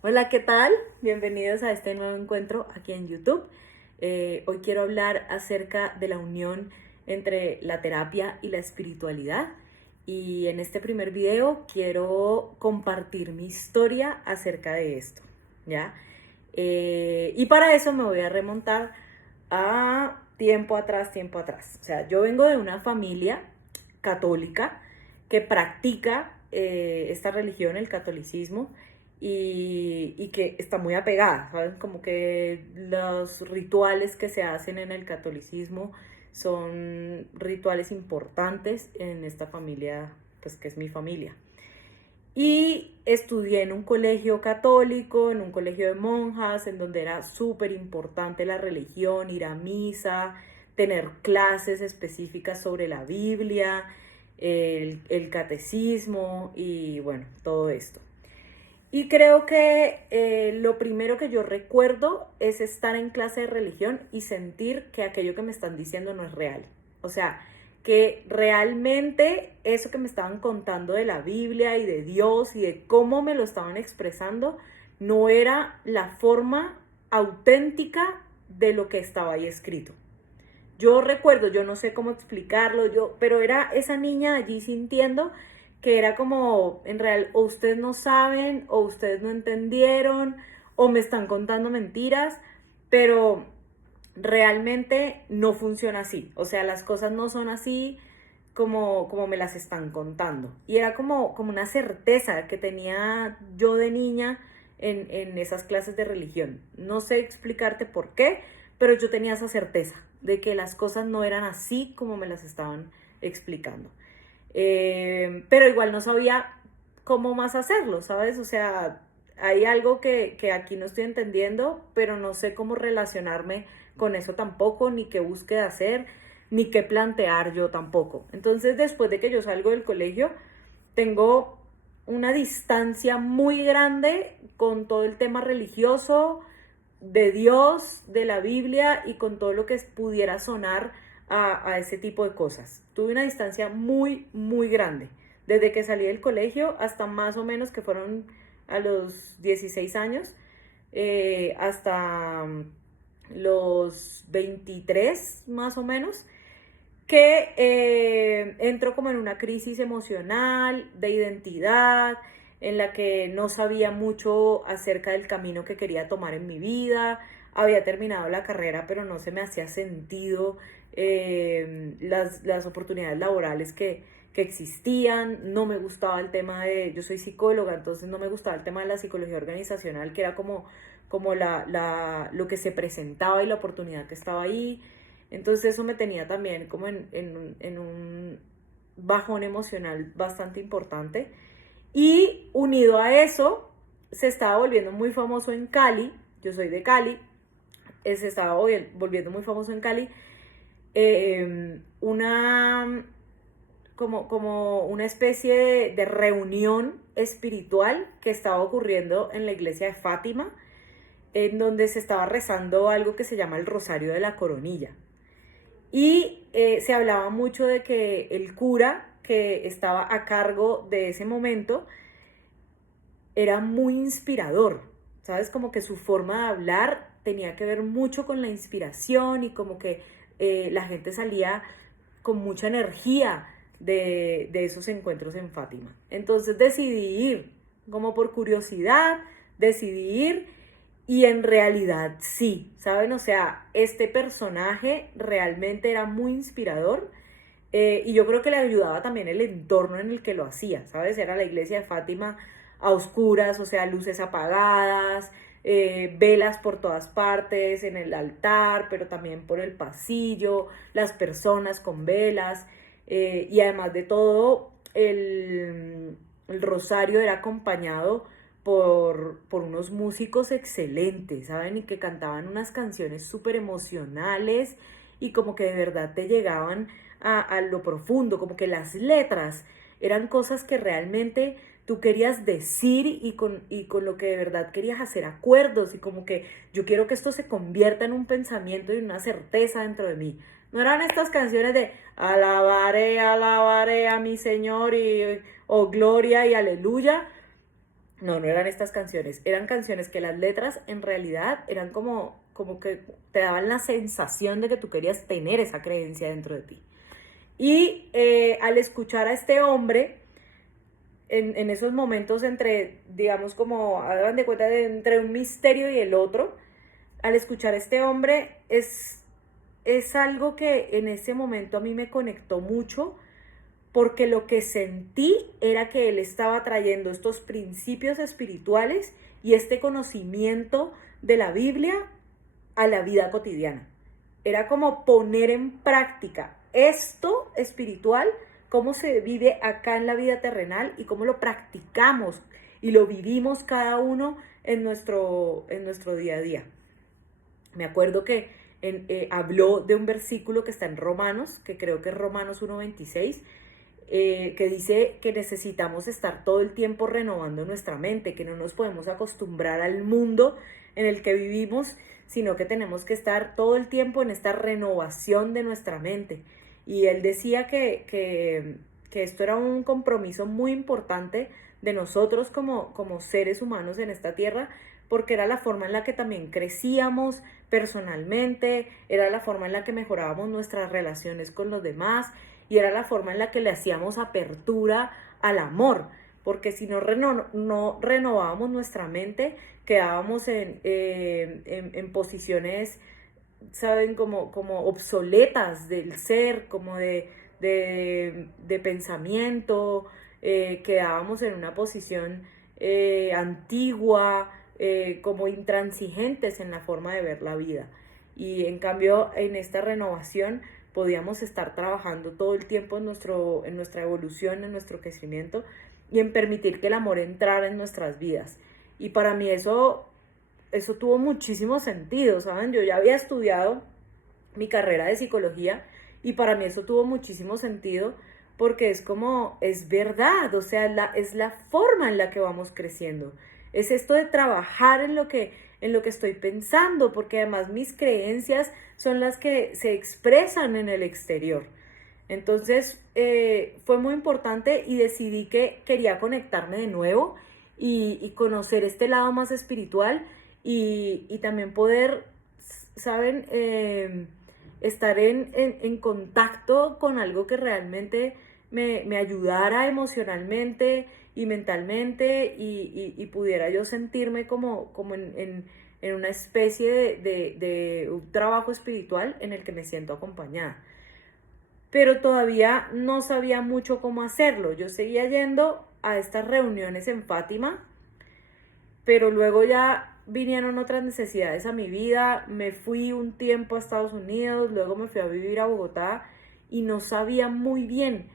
Hola, ¿qué tal? Bienvenidos a este nuevo encuentro aquí en YouTube. Hoy quiero hablar acerca de la unión entre la terapia y la espiritualidad. Y en este primer video quiero compartir mi historia acerca de esto, ¿ya? Y para eso me voy a remontar a tiempo atrás, tiempo atrás. O sea, yo vengo de una familia católica que practica esta religión, el catolicismo, y que está muy apegada, ¿sabes? Como que los rituales que se hacen en el catolicismo son rituales importantes en esta familia, pues que es mi familia. Y estudié en un colegio católico, en un colegio de monjas, en donde era súper importante la religión, ir a misa, tener clases específicas sobre la Biblia, el catecismo y bueno, todo esto. Y creo que lo primero que yo recuerdo es estar en clase de religión y sentir que aquello que me están diciendo no es real. O sea, que realmente eso que me estaban contando de la Biblia y de Dios y de cómo me lo estaban expresando no era la forma auténtica de lo que estaba ahí escrito. Yo recuerdo, yo no sé cómo explicarlo, pero era esa niña allí sintiendo que era como, en real, o ustedes no saben, o ustedes no entendieron, o me están contando mentiras, pero realmente no funciona así. O sea, las cosas no son así como me las están contando. Y era como una certeza que tenía yo de niña en esas clases de religión. No sé explicarte por qué, pero yo tenía esa certeza de que las cosas no eran así como me las estaban explicando. Pero igual no sabía cómo más hacerlo, ¿sabes? O sea, hay algo que aquí no estoy entendiendo, pero no sé cómo relacionarme con eso tampoco, ni qué búsqueda hacer, ni qué plantear yo tampoco. Entonces, después de que yo salgo del colegio, tengo una distancia muy grande con todo el tema religioso, de Dios, de la Biblia y con todo lo que pudiera sonar a ese tipo de cosas. Tuve una distancia muy, muy grande. Desde que salí del colegio hasta más o menos que fueron a los 16 años, hasta los 23 más o menos, que entro como en una crisis emocional, de identidad, en la que no sabía mucho acerca del camino que quería tomar en mi vida. Había terminado la carrera, pero no se me hacía sentido las oportunidades laborales que existían. No me gustaba el tema de, yo soy psicóloga, entonces no me gustaba el tema de la psicología organizacional, que era como lo que se presentaba y la oportunidad que estaba ahí. Entonces eso me tenía también como en un bajón emocional bastante importante. Y unido a eso, se estaba volviendo muy famoso en Cali, yo soy de Cali, se estaba volviendo muy famoso en Cali, una como una especie de reunión espiritual que estaba ocurriendo en la iglesia de Fátima, en donde se estaba rezando algo que se llama el Rosario de la Coronilla. Y se hablaba mucho de que el cura que estaba a cargo de ese momento era muy inspirador, ¿sabes? Como que su forma de hablar tenía que ver mucho con la inspiración y como que la gente salía con mucha energía de esos encuentros en Fátima. Entonces decidí ir, como por curiosidad, decidí ir y en realidad sí, ¿saben? O sea, este personaje realmente era muy inspirador, y yo creo que le ayudaba también el entorno en el que lo hacía, ¿sabes? Era la iglesia de Fátima a oscuras, o sea, luces apagadas, velas por todas partes, en el altar, pero también por el pasillo, las personas con velas, y además de todo, el rosario era acompañado por unos músicos excelentes, ¿saben? Y que cantaban unas canciones súper emocionales y como que de verdad te llegaban a lo profundo, como que las letras eran cosas que realmente tú querías decir y con lo que de verdad querías hacer acuerdos y como que yo quiero que esto se convierta en un pensamiento y una certeza dentro de mí. No eran estas canciones de alabaré, alabaré a mi Señor y o gloria y aleluya, No, no eran estas canciones, eran canciones que las letras en realidad eran como que te daban la sensación de que tú querías tener esa creencia dentro de ti. Y al escuchar a este hombre, en esos momentos entre, digamos, como hagan de cuenta entre un misterio y el otro, al escuchar a este hombre es algo que en ese momento a mí me conectó mucho, porque lo que sentí era que él estaba trayendo estos principios espirituales y este conocimiento de la Biblia a la vida cotidiana. Era como poner en práctica esto espiritual, cómo se vive acá en la vida terrenal y cómo lo practicamos y lo vivimos cada uno en nuestro día a día. Me acuerdo que habló de un versículo que está en Romanos, que creo que es Romanos 1:26, que dice que necesitamos estar todo el tiempo renovando nuestra mente, que no nos podemos acostumbrar al mundo en el que vivimos, sino que tenemos que estar todo el tiempo en esta renovación de nuestra mente. Y él decía que esto era un compromiso muy importante de nosotros como seres humanos en esta tierra, porque era la forma en la que también crecíamos personalmente, era la forma en la que mejorábamos nuestras relaciones con los demás, y era la forma en la que le hacíamos apertura al amor, porque si no renovábamos nuestra mente, quedábamos en posiciones, ¿saben? Como obsoletas del ser, como de pensamiento, quedábamos en una posición antigua, como intransigentes en la forma de ver la vida. Y en cambio, en esta renovación podíamos estar trabajando todo el tiempo en nuestra evolución, en nuestro crecimiento y en permitir que el amor entrara en nuestras vidas. Y para mí eso tuvo muchísimo sentido, ¿saben? Yo ya había estudiado mi carrera de psicología y para mí eso tuvo muchísimo sentido, porque es verdad, o sea, es la forma en la que vamos creciendo. Es esto de trabajar en lo que estoy pensando, porque además mis creencias son las que se expresan en el exterior. Entonces fue muy importante y decidí que quería conectarme de nuevo y conocer este lado más espiritual y también poder, ¿saben? Estar en contacto con algo que realmente me ayudara emocionalmente y mentalmente y pudiera yo sentirme como en una especie de un trabajo espiritual en el que me siento acompañada. Pero todavía no sabía mucho cómo hacerlo. Yo seguía yendo a estas reuniones en Fátima, pero luego ya vinieron otras necesidades a mi vida, me fui un tiempo a Estados Unidos, luego me fui a vivir a Bogotá y no sabía muy bien.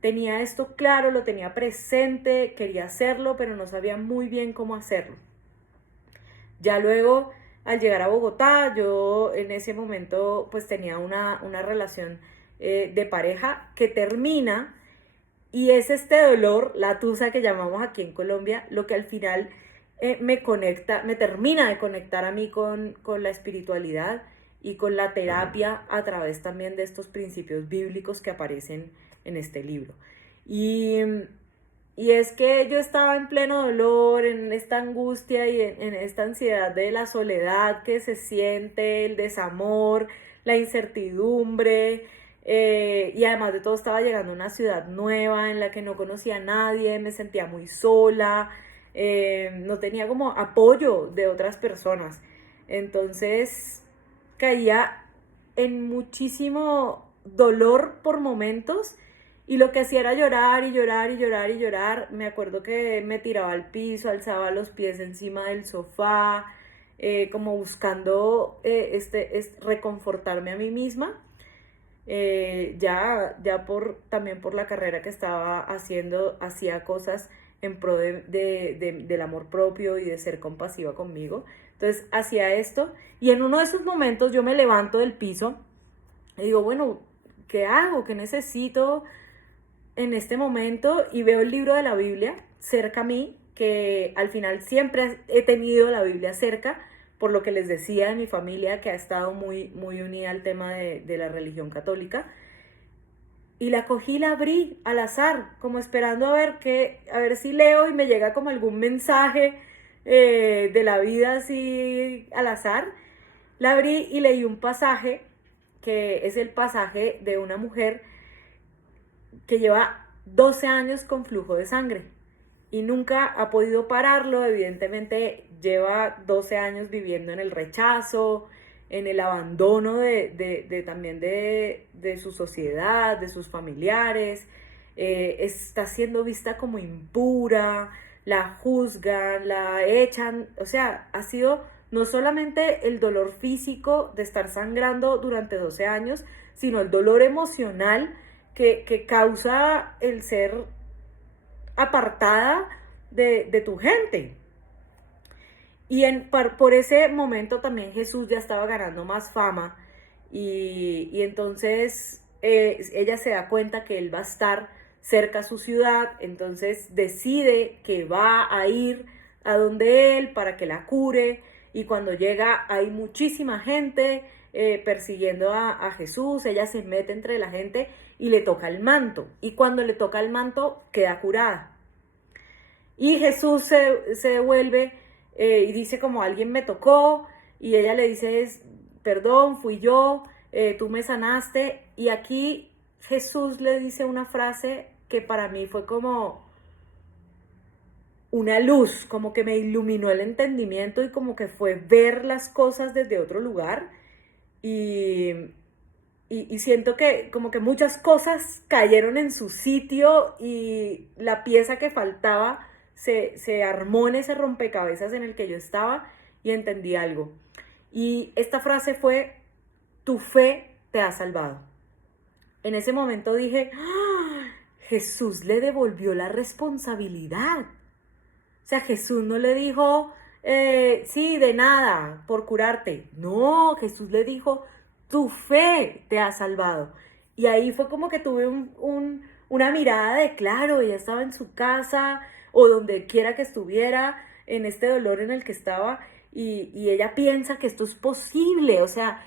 Tenía esto claro, lo tenía presente, quería hacerlo, pero no sabía muy bien cómo hacerlo. Ya luego, al llegar a Bogotá, yo en ese momento pues tenía una relación de pareja que termina, y es este dolor, la tusa que llamamos aquí en Colombia, lo que al final me termina de conectar a mí con la espiritualidad y con la terapia a través también de estos principios bíblicos que aparecen en este libro. Y es que yo estaba en pleno dolor, en esta angustia y en esta ansiedad de la soledad que se siente, el desamor, la incertidumbre, y además de todo estaba llegando a una ciudad nueva en la que no conocía a nadie, me sentía muy sola, no tenía como apoyo de otras personas. Entonces caía en muchísimo dolor por momentos y lo que hacía era llorar y llorar y llorar y llorar. Me acuerdo que me tiraba al piso, alzaba los pies encima del sofá, como buscando reconfortarme a mí misma. También por la carrera que estaba haciendo, hacía cosas en pro del amor propio y de ser compasiva conmigo. Entonces hacía esto y en uno de esos momentos yo me levanto del piso y digo, bueno, ¿qué hago? ¿Qué necesito en este momento? Y veo el libro de la Biblia cerca a mí, que al final siempre he tenido la Biblia cerca, por lo que les decía de mi familia que ha estado muy, muy unida al tema de la religión católica. y la cogí y la abrí al azar, como esperando a ver si leo y me llega como algún mensaje de la vida así al azar. La abrí y leí un pasaje que es el pasaje de una mujer que lleva 12 años con flujo de sangre y nunca ha podido pararlo. Evidentemente lleva 12 años viviendo en el rechazo, en el abandono también de su sociedad, de sus familiares. Está siendo vista como impura, la juzgan, la echan. O sea, ha sido no solamente el dolor físico de estar sangrando durante 12 años, sino el dolor emocional que causa el ser apartada de tu gente. Por ese momento también Jesús ya estaba ganando más fama y entonces ella se da cuenta que él va a estar cerca a su ciudad, entonces decide que va a ir a donde él para que la cure, y cuando llega hay muchísima gente persiguiendo a Jesús. Ella se mete entre la gente y le toca el manto, y cuando le toca el manto queda curada. Y Jesús se devuelve y dice como alguien me tocó, y ella le dice perdón, fui yo, tú me sanaste. Y aquí Jesús le dice una frase que para mí fue como una luz, como que me iluminó el entendimiento y como que fue ver las cosas desde otro lugar. Y siento que como que muchas cosas cayeron en su sitio y la pieza que faltaba se armó en ese rompecabezas en el que yo estaba, y entendí algo. Y esta frase fue: tu fe te ha salvado. En ese momento dije, ¡ah! Jesús le devolvió la responsabilidad. O sea, Jesús no le dijo, sí, de nada, por curarte. No, Jesús le dijo, tu fe te ha salvado. Y ahí fue como que tuve una mirada de, claro, ella estaba en su casa o donde quiera que estuviera, en este dolor en el que estaba, y ella piensa que esto es posible. O sea,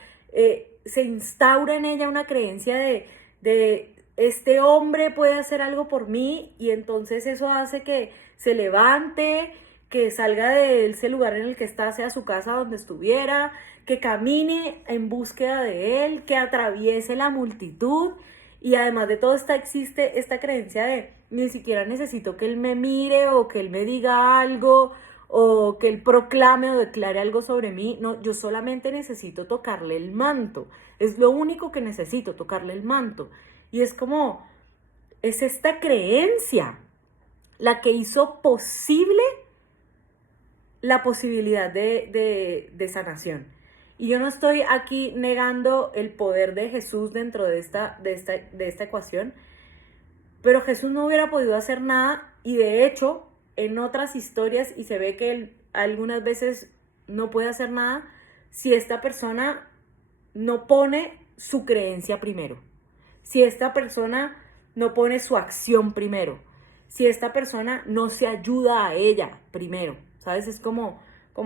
se instaura en ella una creencia de este hombre puede hacer algo por mí, y entonces eso hace que se levante, que salga de ese lugar en el que está hacia su casa donde estuviera, que camine en búsqueda de él, que atraviese la multitud. Y además de todo existe esta creencia de ni siquiera necesito que él me mire o que él me diga algo o que él proclame o declare algo sobre mí. No, yo solamente necesito tocarle el manto. Es lo único que necesito, tocarle el manto. Y es como, es esta creencia la que hizo posible la posibilidad de sanación. Y yo no estoy aquí negando el poder de Jesús dentro de esta ecuación, pero Jesús no hubiera podido hacer nada, y de hecho, en otras historias, y se ve que él algunas veces no puede hacer nada si esta persona no pone su creencia primero, si esta persona no pone su acción primero, si esta persona no se ayuda a ella primero, ¿sabes? Es como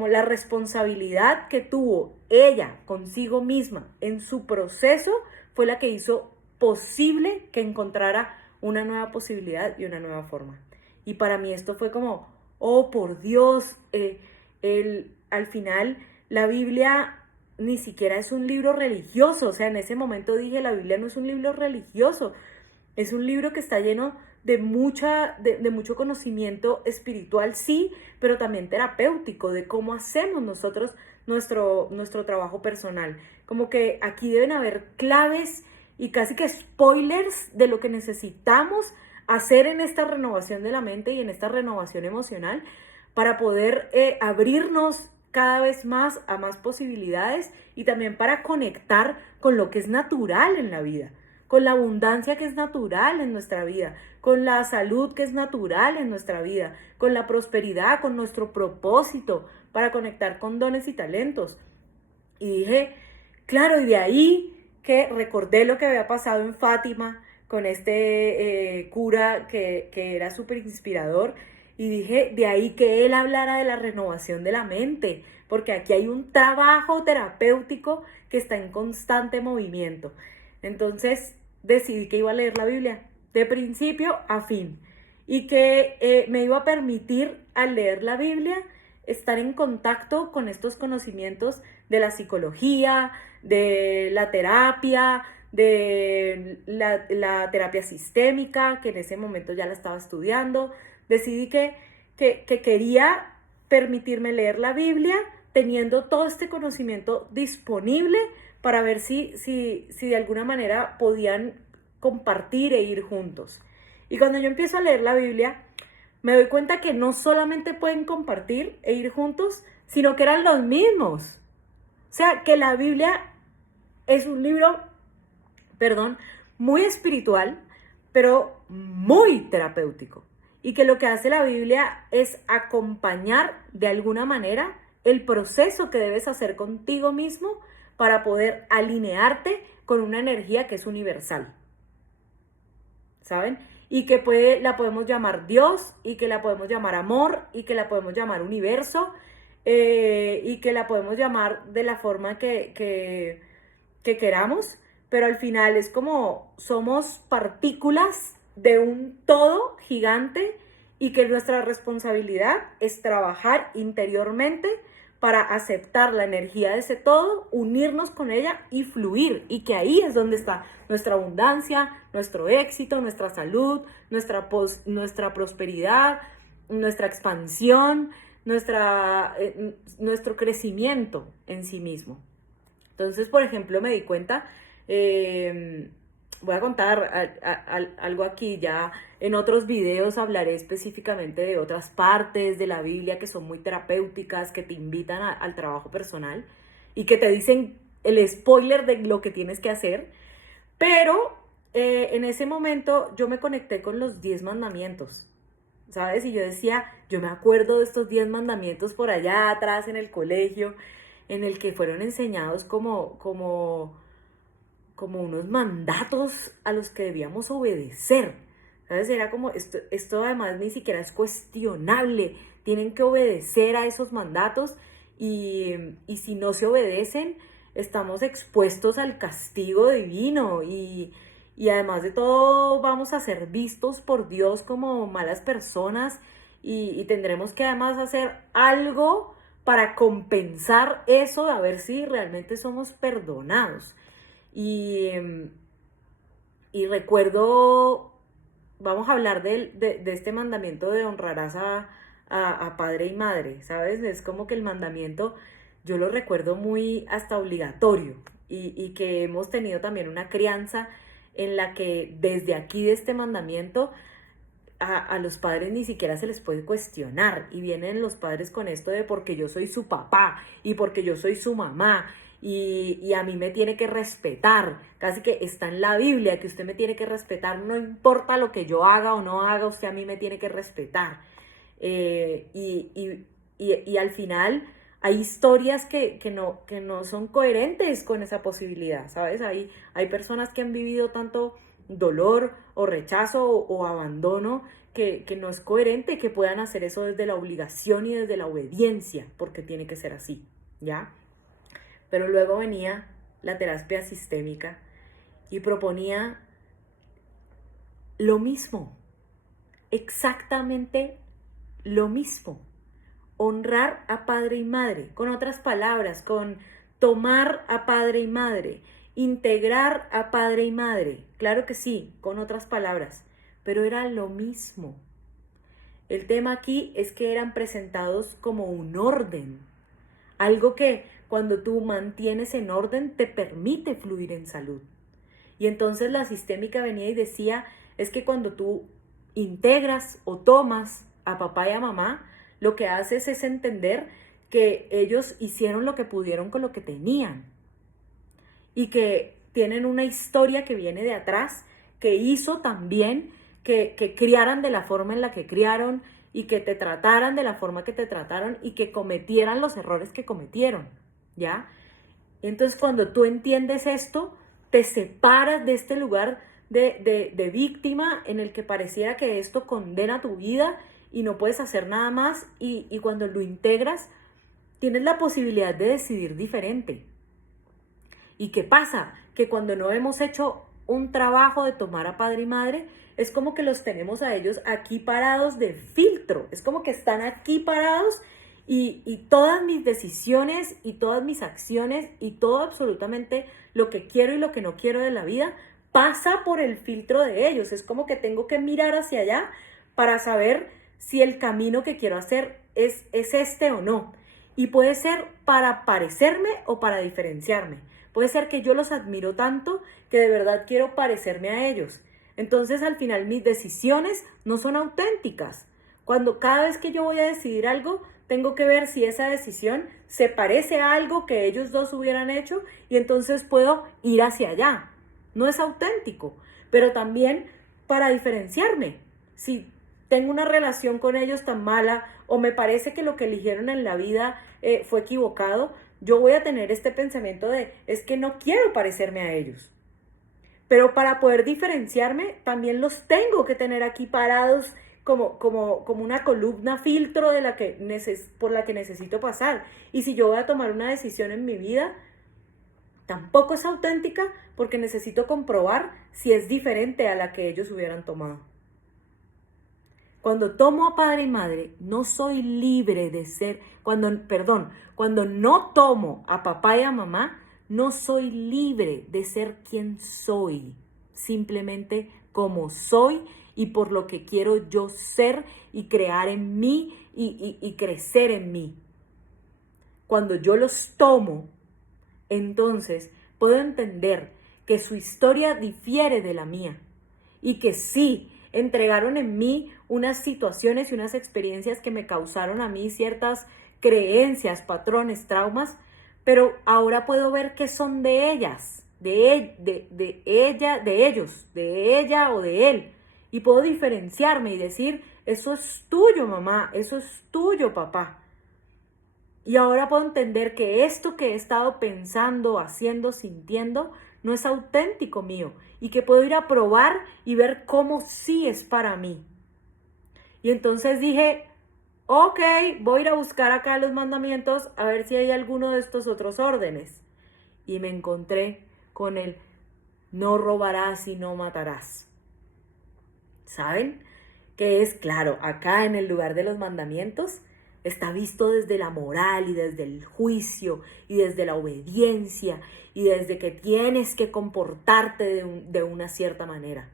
la responsabilidad que tuvo ella consigo misma en su proceso fue la que hizo posible que encontrara una nueva posibilidad y una nueva forma. Y para mí esto fue como, oh, por Dios, al final la Biblia ni siquiera es un libro religioso. O sea, en ese momento dije, la Biblia no es un libro religioso, es un libro que está lleno de mucho conocimiento espiritual, sí, pero también terapéutico, de cómo hacemos nosotros nuestro trabajo personal. Como que aquí deben haber claves y casi que spoilers de lo que necesitamos hacer en esta renovación de la mente y en esta renovación emocional para poder abrirnos cada vez más a más posibilidades, y también para conectar con lo que es natural en la vida, con la abundancia que es natural en nuestra vida, con la salud que es natural en nuestra vida, con la prosperidad, con nuestro propósito, para conectar con dones y talentos. Y dije, claro, y de ahí que recordé lo que había pasado en Fátima con este cura que era súper inspirador, y dije, de ahí que él hablara de la renovación de la mente, porque aquí hay un trabajo terapéutico que está en constante movimiento. Entonces, decidí que iba a leer la Biblia de principio a fin y que me iba a permitir al leer la Biblia estar en contacto con estos conocimientos de la psicología, de la terapia, de la terapia sistémica, que en ese momento ya la estaba estudiando. Decidí que quería permitirme leer la Biblia teniendo todo este conocimiento disponible para ver si de alguna manera podían compartir e ir juntos. Y cuando yo empiezo a leer la Biblia, me doy cuenta que no solamente pueden compartir e ir juntos, sino que eran los mismos. O sea, que la Biblia es un libro, perdón, muy espiritual, pero muy terapéutico. Y que lo que hace la Biblia es acompañar de alguna manera el proceso que debes hacer contigo mismo para poder alinearte con una energía que es universal. ¿Saben? Y que la podemos llamar Dios, y que la podemos llamar amor, y que la podemos llamar universo, y que la podemos llamar de la forma que queramos, pero al final es como somos partículas de un todo gigante y que nuestra responsabilidad es trabajar interiormente para aceptar la energía de ese todo, unirnos con ella y fluir, y que ahí es donde está nuestra abundancia, nuestro éxito, nuestra salud, nuestra prosperidad, nuestra expansión, nuestro crecimiento en sí mismo. Entonces, por ejemplo, me di cuenta, voy a contar algo aquí, ya en otros videos hablaré específicamente de otras partes de la Biblia que son muy terapéuticas, que te invitan al trabajo personal y que te dicen el spoiler de lo que tienes que hacer, pero en ese momento yo me conecté con los 10 mandamientos, ¿sabes? Y yo decía, yo me acuerdo de estos 10 mandamientos por allá atrás en el colegio, en el que fueron enseñados como unos mandatos a los que debíamos obedecer, ¿sabes? Era como, esto además ni siquiera es cuestionable, tienen que obedecer a esos mandatos y si no se obedecen, estamos expuestos al castigo divino y además de todo vamos a ser vistos por Dios como malas personas y tendremos que además hacer algo para compensar eso, a ver si realmente somos perdonados. Y recuerdo, vamos a hablar de este mandamiento de honrarás a padre y madre, ¿sabes? Es como que el mandamiento, yo lo recuerdo muy hasta obligatorio y que hemos tenido también una crianza en la que desde aquí de este mandamiento a los padres ni siquiera se les puede cuestionar y vienen los padres con esto de porque yo soy su papá y porque yo soy su mamá y a mí me tiene que respetar, casi que está en la Biblia que usted me tiene que respetar, no importa lo que yo haga o no haga, usted a mí me tiene que respetar. Y al final hay historias que no son coherentes con esa posibilidad, ¿sabes? Hay personas que han vivido tanto dolor o rechazo o abandono que no es coherente que puedan hacer eso desde la obligación y desde la obediencia, porque tiene que ser así, ¿ya? Pero luego venía la terapia sistémica y proponía lo mismo, exactamente lo mismo. Honrar a padre y madre, con otras palabras, con tomar a padre y madre, integrar a padre y madre, claro que sí, con otras palabras, pero era lo mismo. El tema aquí es que eran presentados como un orden, algo que cuando tú mantienes en orden te permite fluir en salud. Y entonces la sistémica venía y decía, es que cuando tú integras o tomas a papá y a mamá, lo que haces es entender que ellos hicieron lo que pudieron con lo que tenían y que tienen una historia que viene de atrás, que hizo también que criaran de la forma en la que criaron y que te trataran de la forma que te trataron y que cometieran los errores que cometieron, ¿ya? Entonces cuando tú entiendes esto, te separas de este lugar de víctima en el que pareciera que esto condena tu vida y no puedes hacer nada más y cuando lo integras, tienes la posibilidad de decidir diferente. ¿Y qué pasa? Que cuando no hemos hecho un trabajo de tomar a padre y madre, es como que los tenemos a ellos aquí parados de filtro, es como que están aquí parados y todas mis decisiones y todas mis acciones y todo absolutamente lo que quiero y lo que no quiero de la vida pasa por el filtro de ellos. Es como que tengo que mirar hacia allá para saber si el camino que quiero hacer es este o no. Y puede ser para parecerme o para diferenciarme. Puede ser que yo los admiro tanto que de verdad quiero parecerme a ellos. Entonces al final mis decisiones no son auténticas. Cuando cada vez que yo voy a decidir algo, tengo que ver si esa decisión se parece a algo que ellos dos hubieran hecho y entonces puedo ir hacia allá. No es auténtico, pero también para diferenciarme. Si tengo una relación con ellos tan mala o me parece que lo que eligieron en la vida fue equivocado, yo voy a tener este pensamiento de, es que no quiero parecerme a ellos. Pero para poder diferenciarme, también los tengo que tener aquí parados como una columna filtro por la que necesito pasar. Y si yo voy a tomar una decisión en mi vida, tampoco es auténtica porque necesito comprobar si es diferente a la que ellos hubieran tomado. Cuando tomo a padre y madre, no soy libre de ser, cuando no tomo a papá y a mamá, no soy libre de ser quien soy, simplemente como soy y por lo que quiero yo ser y crear en mí y crecer en mí. Cuando yo los tomo, entonces puedo entender que su historia difiere de la mía y que sí, entregaron en mí unas situaciones y unas experiencias que me causaron a mí ciertas creencias, patrones, traumas, pero ahora puedo ver que son de ellas, de ellos, de ella o de él. Y puedo diferenciarme y decir, eso es tuyo, mamá, eso es tuyo, papá. Y ahora puedo entender que esto que he estado pensando, haciendo, sintiendo, no es auténtico mío y que puedo ir a probar y ver cómo sí es para mí. Y entonces dije, ok, voy a ir a buscar acá los mandamientos a ver si hay alguno de estos otros órdenes. Y me encontré con el no robarás y no matarás. ¿Saben? Que es claro, acá en el lugar de los mandamientos está visto desde la moral y desde el juicio y desde la obediencia y desde que tienes que comportarte de una cierta manera.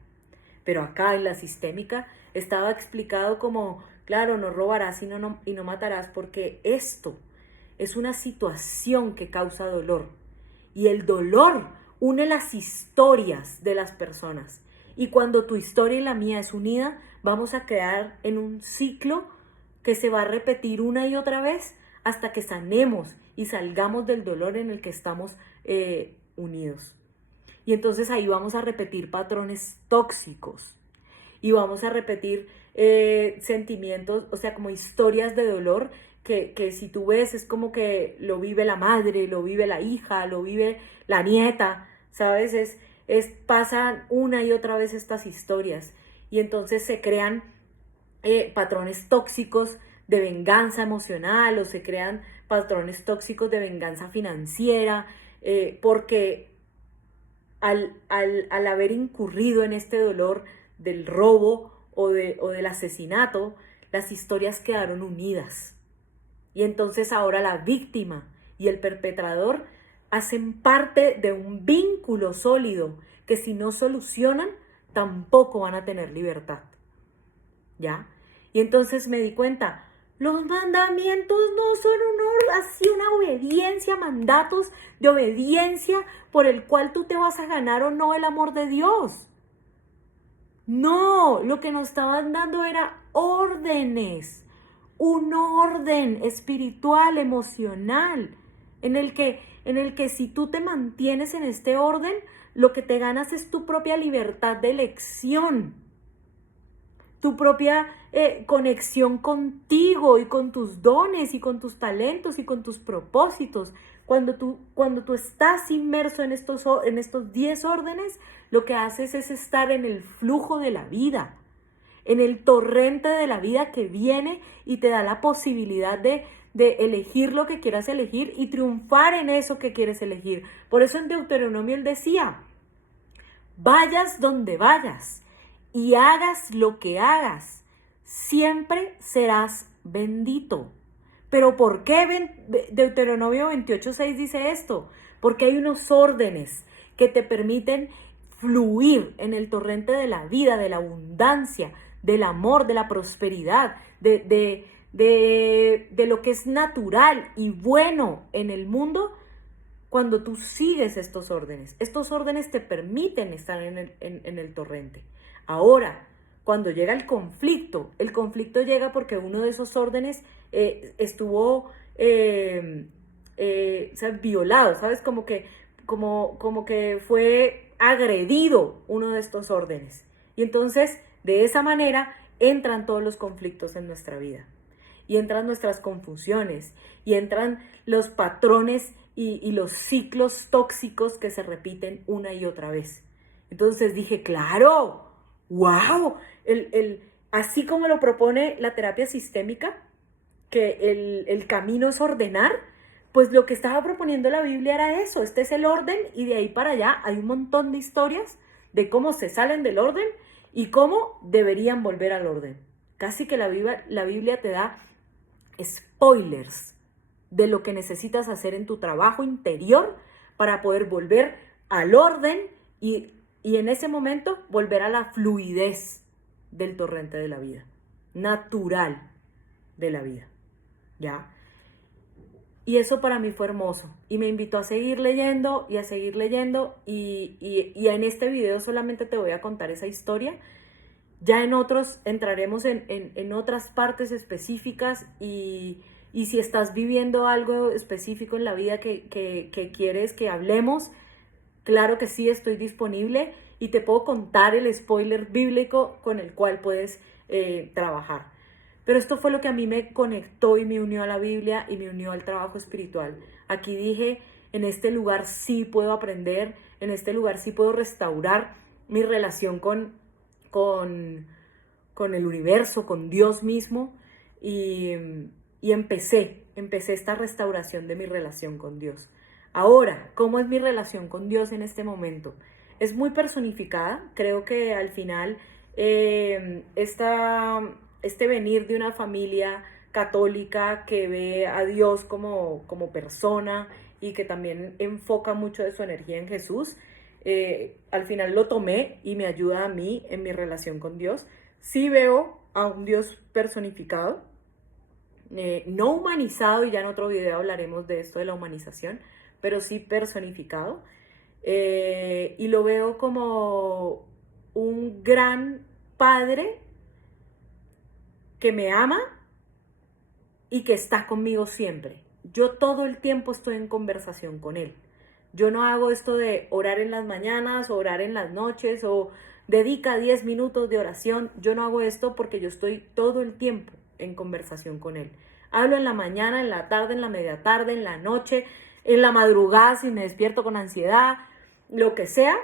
Pero acá en la sistémica estaba explicado como, claro, no robarás y no matarás porque esto es una situación que causa dolor. Y el dolor une las historias de las personas. Y cuando tu historia y la mía es unida, vamos a quedar en un ciclo que se va a repetir una y otra vez hasta que sanemos y salgamos del dolor en el que estamos unidos. Y entonces ahí vamos a repetir patrones tóxicos y vamos a repetir sentimientos, o sea, como historias de dolor que si tú ves es como que lo vive la madre, lo vive la hija, lo vive la nieta, ¿sabes? Pasan una y otra vez estas historias y entonces se crean patrones tóxicos de venganza emocional o se crean patrones tóxicos de venganza financiera porque al haber incurrido en este dolor del robo o del asesinato, las historias quedaron unidas. Y entonces ahora la víctima y el perpetrador hacen parte de un vínculo sólido que si no solucionan, tampoco van a tener libertad. ¿Ya? Y entonces me di cuenta, los mandamientos no son una obediencia, mandatos de obediencia por el cual tú te vas a ganar o no el amor de Dios. No, lo que nos estaban dando era órdenes, un orden espiritual, emocional, en el que si tú te mantienes en este orden, lo que te ganas es tu propia libertad de elección, tu propia conexión contigo y con tus dones y con tus talentos y con tus propósitos. Cuando tú estás inmerso en estos 10 órdenes, lo que haces es estar en el flujo de la vida, en el torrente de la vida que viene y te da la posibilidad de elegir lo que quieras elegir y triunfar en eso que quieres elegir. Por eso en Deuteronomio él decía, vayas donde vayas y hagas lo que hagas, siempre serás bendito. ¿Pero por qué Deuteronomio 28:6 dice esto? Porque hay unos órdenes que te permiten fluir en el torrente de la vida, de la abundancia, del amor, de la prosperidad, de lo que es natural y bueno en el mundo cuando tú sigues estos órdenes. Estos órdenes te permiten estar en el torrente. Ahora, cuando llega el conflicto llega porque uno de esos órdenes estuvo violado, ¿sabes? Como que fue agredido uno de estos órdenes. Y entonces, de esa manera, entran todos los conflictos en nuestra vida. Y entran nuestras confusiones, y entran los patrones y los ciclos tóxicos que se repiten una y otra vez. Entonces dije, claro, wow, así como lo propone la terapia sistémica, que el camino es ordenar, pues lo que estaba proponiendo la Biblia era eso, este es el orden y de ahí para allá hay un montón de historias de cómo se salen del orden y cómo deberían volver al orden. Casi que la Biblia te da spoilers de lo que necesitas hacer en tu trabajo interior para poder volver al orden y en ese momento volver a la fluidez del torrente de la vida, natural de la vida, ¿ya? Y eso para mí fue hermoso y me invitó a seguir leyendo y a seguir leyendo y en este video solamente te voy a contar esa historia. Ya en otros entraremos en otras partes específicas y si estás viviendo algo específico en la vida que quieres que hablemos, claro que sí, estoy disponible y te puedo contar el spoiler bíblico con el cual puedes trabajar. Pero esto fue lo que a mí me conectó y me unió a la Biblia y me unió al trabajo espiritual. Aquí dije, en este lugar sí puedo aprender, en este lugar sí puedo restaurar mi relación con el universo, con Dios mismo y empecé esta restauración de mi relación con Dios. Ahora, ¿cómo es mi relación con Dios en este momento? Es muy personificada, creo que al final este venir de una familia católica que ve a Dios como persona y que también enfoca mucho de su energía en Jesús, al final lo tomé y me ayuda a mí en mi relación con Dios. Sí veo a un Dios personificado, no humanizado, y ya en otro video hablaremos de esto de la humanización, pero sí personificado. Y lo veo como un gran padre que me ama y que está conmigo siempre. Yo todo el tiempo estoy en conversación con él. Yo no hago esto de orar en las mañanas, o orar en las noches, o dedica 10 minutos de oración. Yo no hago esto porque yo estoy todo el tiempo en conversación con él. Hablo en la mañana, en la tarde, en la media tarde, en la noche, en la madrugada si me despierto con ansiedad, lo que sea.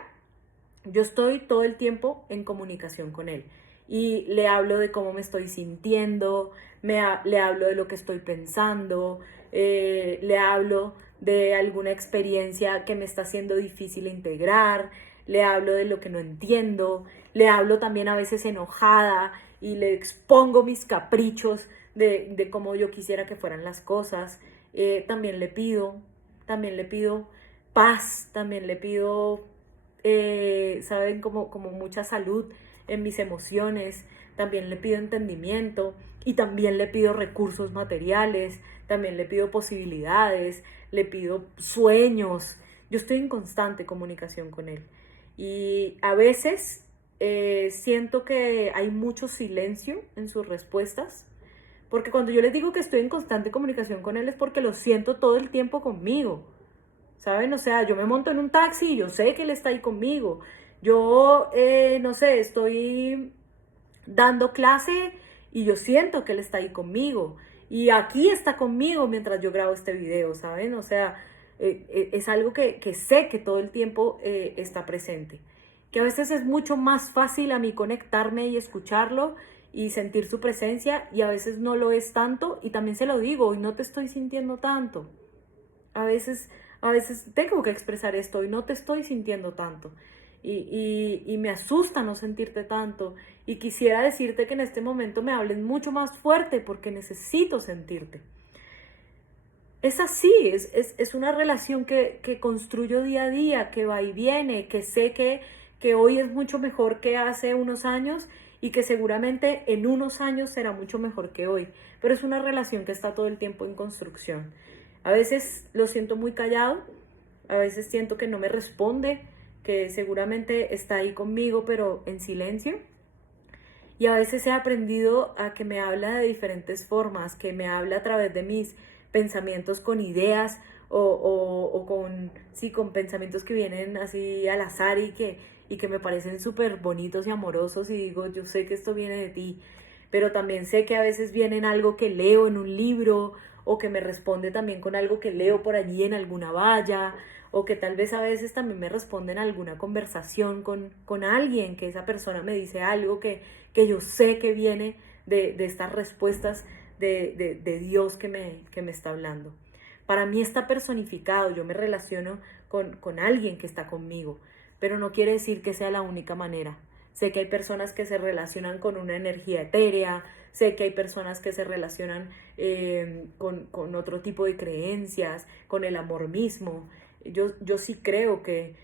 Yo estoy todo el tiempo en comunicación con él. Y le hablo de cómo me estoy sintiendo, le hablo de lo que estoy pensando, le hablo de alguna experiencia que me está siendo difícil integrar, le hablo de lo que no entiendo, le hablo también a veces enojada y le expongo mis caprichos de cómo yo quisiera que fueran las cosas. También le pido paz, también le pido, saben, como mucha salud en mis emociones, también le pido entendimiento y también le pido recursos materiales, también le pido posibilidades, le pido sueños. Yo estoy en constante comunicación con él y a veces siento que hay mucho silencio en sus respuestas, porque cuando yo les digo que estoy en constante comunicación con él es porque lo siento todo el tiempo conmigo, ¿saben? O sea, yo me monto en un taxi y yo sé que él está ahí conmigo. Yo, no sé, estoy dando clase y yo siento que él está ahí conmigo. Y aquí está conmigo mientras yo grabo este video, ¿saben? O sea, es algo que sé que todo el tiempo está presente. Que a veces es mucho más fácil a mí conectarme y escucharlo y sentir su presencia, y a veces no lo es tanto, y también se lo digo, y no te estoy sintiendo tanto. A veces tengo que expresar esto y no te estoy sintiendo tanto. y me asusta no sentirte tanto y quisiera decirte que en este momento me hables mucho más fuerte porque necesito sentirte. Es así, es una relación que construyo día a día, que va y viene, que sé que hoy es mucho mejor que hace unos años y que seguramente en unos años será mucho mejor que hoy. Pero es una relación que está todo el tiempo en construcción. A veces lo siento muy callado, a veces siento que no me responde, que seguramente está ahí conmigo, pero en silencio. Y a veces he aprendido a que me habla de diferentes formas, que me habla a través de mis pensamientos con ideas o con, sí, con pensamientos que vienen así al azar y que me parecen súper bonitos y amorosos y digo, yo sé que esto viene de ti, pero también sé que a veces vienen algo que leo en un libro o que me responde también con algo que leo por allí en alguna valla o que tal vez a veces también me responde en alguna conversación con alguien, que esa persona me dice algo que yo sé que viene de estas respuestas de Dios que me está hablando. Para mí está personificado, yo me relaciono con alguien que está conmigo, pero no quiere decir que sea la única manera. Sé que hay personas que se relacionan con una energía etérea, sé que hay personas que se relacionan con otro tipo de creencias, con el amor mismo. Yo sí creo que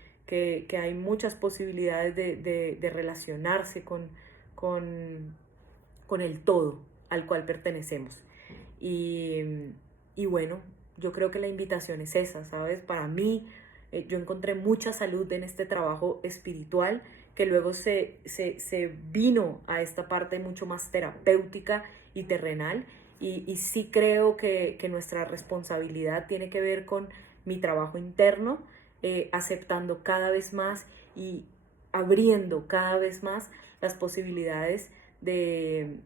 hay muchas posibilidades de relacionarse con, con el todo al cual pertenecemos. Y, y bueno, yo creo que la invitación es esa, ¿sabes? Para mí, yo encontré mucha salud en este trabajo espiritual que luego se vino a esta parte mucho más terapéutica y terrenal. Y sí creo que nuestra responsabilidad tiene que ver con mi trabajo interno, aceptando cada vez más y abriendo cada vez más las posibilidades de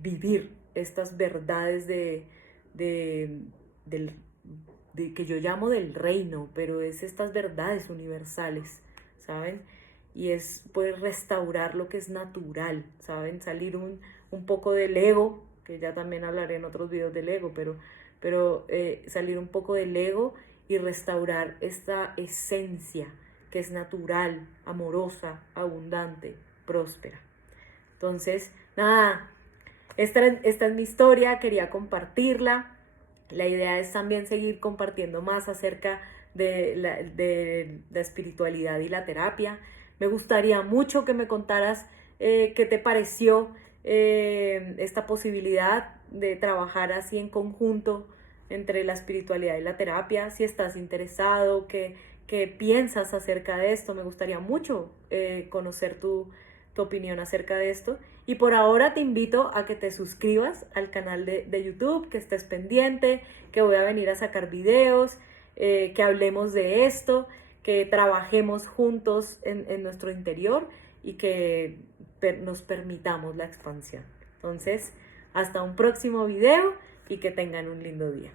vivir estas verdades del, que yo llamo del reino, pero es estas verdades universales, ¿saben? Y es poder restaurar lo que es natural, ¿saben? Salir un poco del ego, que ya también hablaré en otros videos del ego, pero salir un poco del ego y restaurar esta esencia que es natural, amorosa, abundante, próspera. Entonces, nada, esta es mi historia, quería compartirla. La idea es también seguir compartiendo más acerca de la espiritualidad y la terapia. Me gustaría mucho que me contaras qué te pareció esta posibilidad de trabajar así en conjunto entre la espiritualidad y la terapia, si estás interesado, qué piensas acerca de esto. Me gustaría mucho conocer tu opinión acerca de esto. Y por ahora te invito a que te suscribas al canal de YouTube, que estés pendiente, que voy a venir a sacar videos, que hablemos de esto, que trabajemos juntos en nuestro interior y que nos permitamos la expansión. Entonces, hasta un próximo video y que tengan un lindo día.